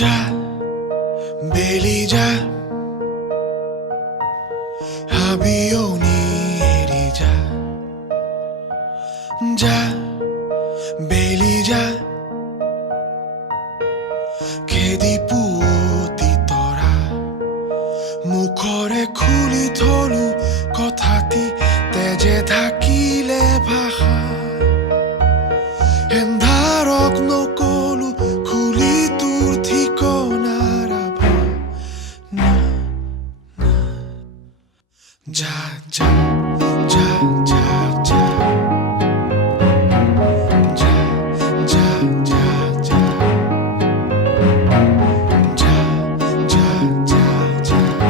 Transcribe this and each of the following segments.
যা বেলি যা হাবিয়নি এৰি যা যা বেলি যা খেদি পুতি তৰা মুখৰে খুলি থলো কথাটি তেজে থাকিলে ভাষা এন্ধাৰক নকলো খুলি তোৰ ঠিকনাৰ আভা না না যা যা যা যা যা যা যা যা যা যা যা যা যা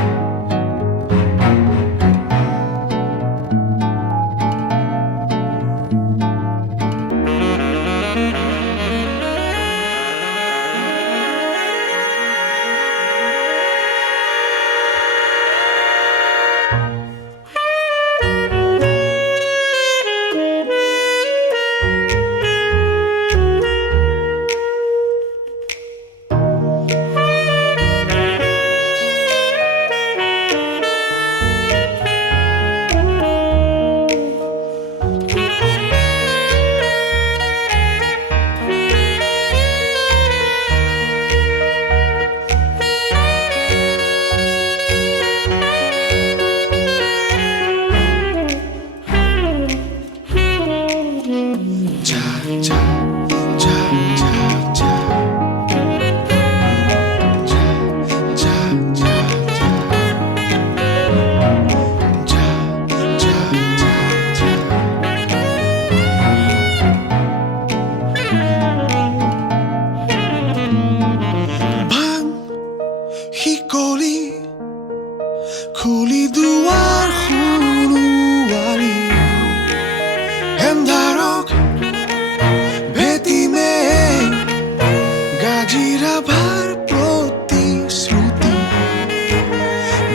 খুলি দুৱাৰ খুলুৱাৰি এন্ধাৰক ভেটিমে গাজিৰা ভাৰ প্ৰতিশ্ৰুতি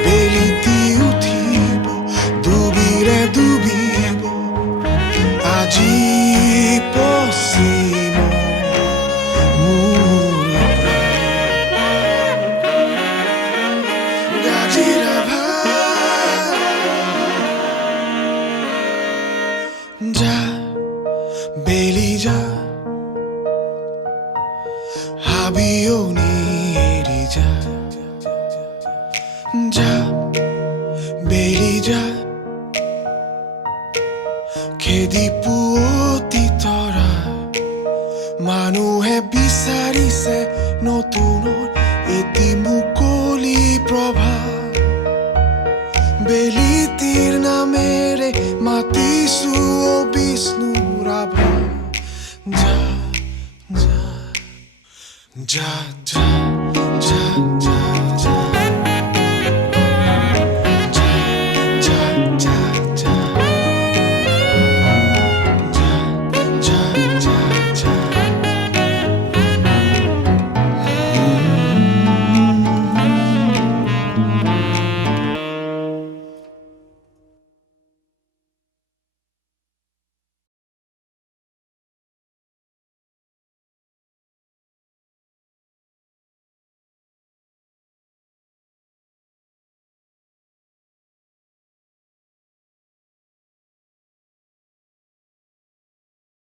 বেলিতি উঠিব ডুবিৰে ডুবিব আজি পশ্চিম মোৰ গাজিৰা যা বেলি যা হাবিয়নি এৰি যা যা বেলি যা খেদি পুতি তৰা মানুহে বিচাৰিছে নতুনৰ এটি মুকলি প্ৰভা বেলিতিৰ নামেৰে মাতিছো বিষ্ণুৰ আভা যা যা যা যা যা যা